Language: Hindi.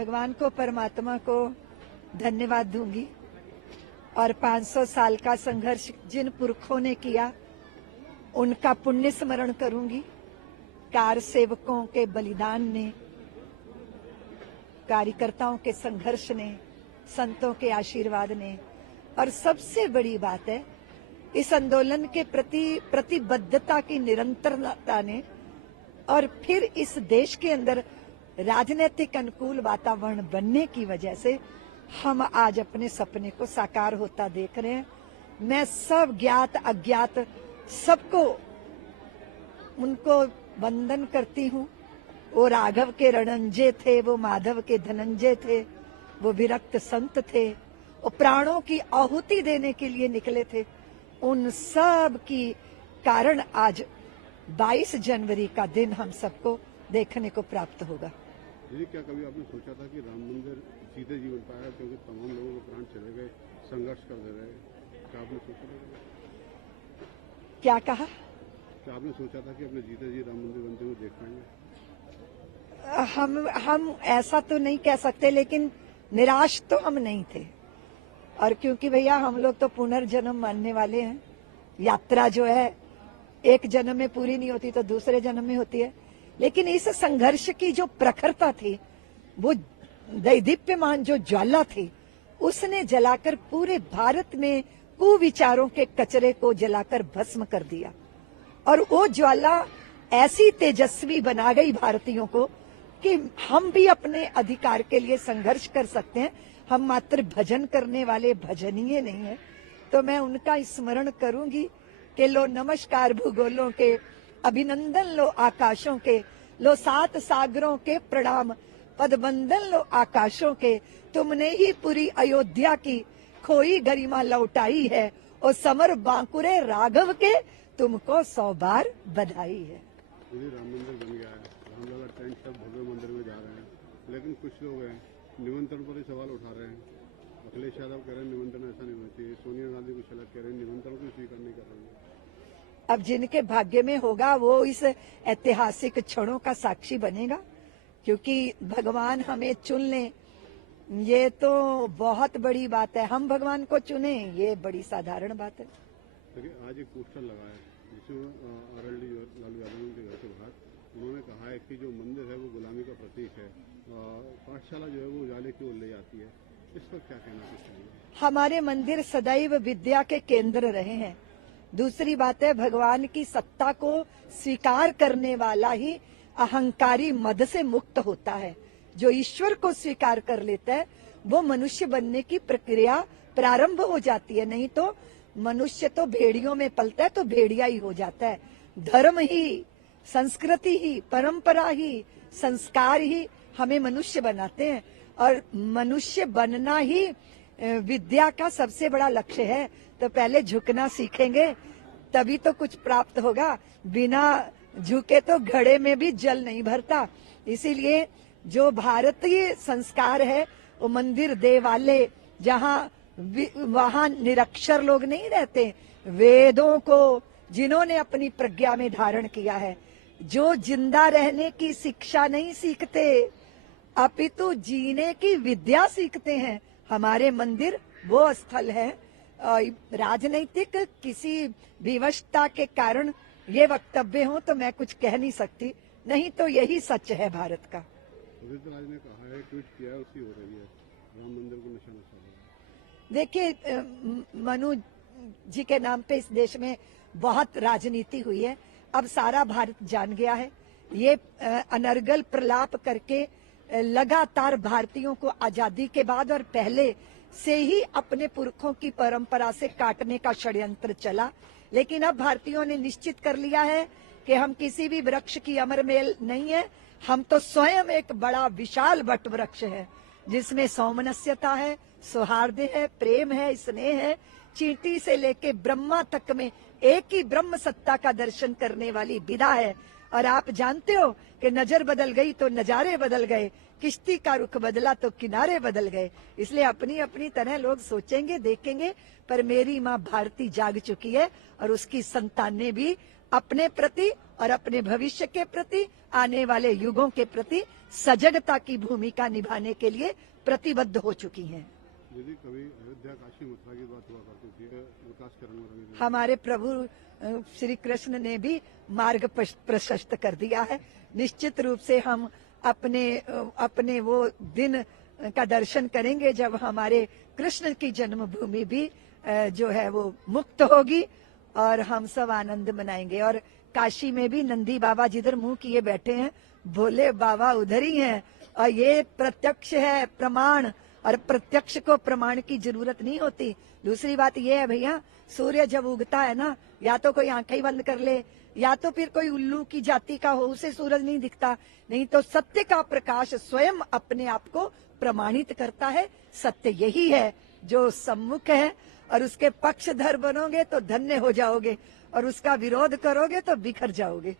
भगवान को, परमात्मा को धन्यवाद दूंगी और 500 साल का संघर्ष जिन पुरखों ने किया उनका पुण्य स्मरण करूंगी। कार सेवकों के बलिदान ने, कार्यकर्ताओं के संघर्ष ने, संतों के आशीर्वाद ने, और सबसे बड़ी बात है इस आंदोलन के प्रति प्रतिबद्धता की निरंतरता ने, और फिर इस देश के अंदर राजनीतिक अनुकूल वातावरण बनने की वजह से हम आज अपने सपने को साकार होता देख रहे हैं। मैं सब ज्ञात अज्ञात सबको उनको वंदन करती हूँ। वो राघव के रणंजय थे, वो माधव के धनंजय थे, वो विरक्त संत थे, वो प्राणों की आहुति देने के लिए निकले थे। उन सब की कारण आज 22 जनवरी का दिन हम सबको देखने को प्राप्त होगा। जी, क्या कभी आपने सोचा था कि राम मंदिर सीधे जीवन पाया, क्योंकि तमाम लोगों के प्राण चले गए, संघर्ष कर दे रहे, क्या आपने सोचा था? क्या कहा? क्या आपने सोचा था कि अपने जीते जी राम मंदिर बनते हुए देख पाएंगे? हम ऐसा तो नहीं कह सकते, लेकिन निराश तो हम नहीं थे। और क्योंकि भैया हम लोग तो पुनर्जन्म मानने वाले हैं। यात्रा जो है एक जन्म में पूरी नहीं होती तो दूसरे जन्म में होती है। लेकिन इस संघर्ष की जो प्रखरता थी, वो दैदीप्यमान जो ज्वाला थी, उसने जलाकर पूरे भारत में कुविचारों के कचरे को जलाकर भस्म कर दिया। और वो ज्वाला ऐसी तेजस्वी बना गई भारतीयों को कि हम भी अपने अधिकार के लिए संघर्ष कर सकते हैं। हम मात्र भजन करने वाले भजनीय नहीं है। तो मैं उनका स्मरण करूंगी कि लो नमस्कार भूगोलों के, अभिनंदन लो आकाशों के, लो 7 सागरों के प्रणाम, पदबंदन लो आकाशों के, तुमने ही पूरी अयोध्या की खोई गरिमा लौटाई है, और समर बांकुरे राघव के तुमको 100 बार बधाई है। राम मंदिर बन गया है, रामलला टेंट सब भव्य मंदिर में जा रहे हैं, लेकिन कुछ लोग हैं निमंत्रण पर ही सवाल उठा रहे हैं। अखिलेश यादव कह रहे हैं निमंत्रण ऐसा नहीं होना चाहिए, सोनिया गांधी कुछ अलग कह रहे हैं, निमंत्रण को स्वीकार नहीं कर रही है। अब जिनके भाग्य में होगा वो इस ऐतिहासिक क्षणों का साक्षी बनेगा, क्योंकि भगवान हमें चुन ले ये तो बहुत बड़ी बात है। हम भगवान को चुने ये बड़ी साधारण बात है। देखिए, आज एक पोस्टर लगा है जिसमें आरएलडी लालू यादव के घर के बाहर उन्होंने कहा है कि जो मंदिर है वो गुलामी का प्रतीक है, पाठशाला जो है वो उजाले की ओर ले जाती है। इस पर क्या कहना चाहिए? हमारे मंदिर सदैव विद्या के केंद्र रहे हैं। दूसरी बात है, भगवान की सत्ता को स्वीकार करने वाला ही अहंकारी मद से मुक्त होता है। जो ईश्वर को स्वीकार कर लेता है वो मनुष्य बनने की प्रक्रिया प्रारंभ हो जाती है। नहीं तो मनुष्य तो भेड़ियों में पलता है तो भेड़िया ही हो जाता है। धर्म ही, संस्कृति ही, परंपरा ही, संस्कार ही हमें मनुष्य बनाते हैं, और मनुष्य बनना ही विद्या का सबसे बड़ा लक्ष्य है। तो पहले झुकना सीखेंगे तभी तो कुछ प्राप्त होगा। बिना झुके तो घड़े में भी जल नहीं भरता। इसीलिए जो भारतीय संस्कार है वो मंदिर देवालय, वहाँ निरक्षर लोग नहीं रहते। वेदों को जिन्होंने अपनी प्रज्ञा में धारण किया है, जो जिंदा रहने की शिक्षा नहीं सीखते अपितु जीने की विद्या सीखते हैं, हमारे मंदिर वो स्थल है। राजनीतिक किसी विवशता के कारण ये वक्तव्य हो तो मैं कुछ कह नहीं सकती, नहीं तो यही सच है भारत का। उदित राज ने कहा है, ट्वीट किया है, उसकी हो रही है राम मंदिर को निशाना साधा। देखिए, मनु जी के नाम पे इस देश में बहुत राजनीति हुई है। अब सारा भारत जान गया है। ये अनर्गल प्रलाप करके लगातार भारतीयों को आजादी के बाद और पहले से ही अपने पुरखों की परंपरा से काटने का षड्यंत्र चला। लेकिन अब भारतीयों ने निश्चित कर लिया है कि हम किसी भी वृक्ष की अमर मेल नहीं है। हम तो स्वयं एक बड़ा विशाल वट वृक्ष है जिसमें सौमनस्यता है, सौहार्द है, प्रेम है, स्नेह है। चींटी से लेके ब्रह्मा तक में एक ही ब्रह्म सत्ता का दर्शन करने वाली विधा है। और आप जानते हो कि नजर बदल गई तो नजारे बदल गए, किश्ती का रुख बदला तो किनारे बदल गए। इसलिए अपनी अपनी तरह लोग सोचेंगे, देखेंगे, पर मेरी माँ भारती जाग चुकी है और उसकी संतानें भी अपने प्रति और अपने भविष्य के प्रति, आने वाले युगों के प्रति सजगता की भूमिका निभाने के लिए प्रतिबद्ध हो चुकी हैं। यदि कभी अयोध्या काशी मथुरा की बात हुआ करती थी, विकास करण हमारे प्रभु श्री कृष्ण ने भी मार्ग प्रशस्त कर दिया है। निश्चित रूप से हम अपने वो दिन का दर्शन करेंगे जब हमारे कृष्ण की जन्मभूमि भी जो है वो मुक्त होगी और हम सब आनंद मनाएंगे। और काशी में भी नंदी बाबा जिधर मुंह किए बैठे हैं, भोले बाबा उधर ही हैं। और ये प्रत्यक्ष है प्रमाण, और प्रत्यक्ष को प्रमाण की जरूरत नहीं होती। दूसरी बात ये है भैया, सूर्य जब उगता है ना, या तो कोई आंखें ही बंद कर ले, या तो फिर कोई उल्लू की जाति का हो, उसे सूरज नहीं दिखता। नहीं तो सत्य का प्रकाश स्वयं अपने आप को प्रमाणित करता है। सत्य यही है जो सम्मुख है, और उसके पक्षधर बनोगे तो धन्य हो जाओगे, और उसका विरोध करोगे तो बिखर जाओगे।